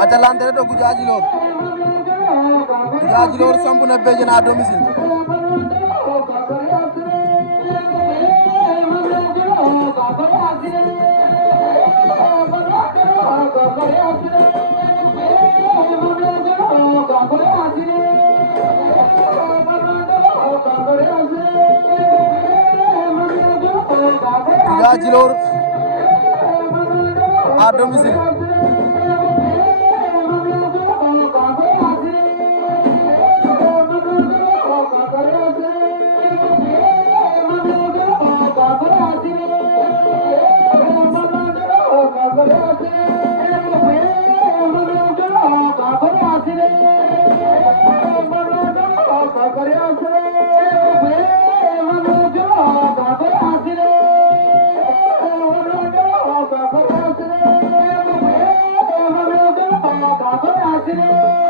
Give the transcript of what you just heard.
Atalante to Goudiaby Lor samp na Bédiéna à domicile. Goudiaby Lor à domicile. Thank you.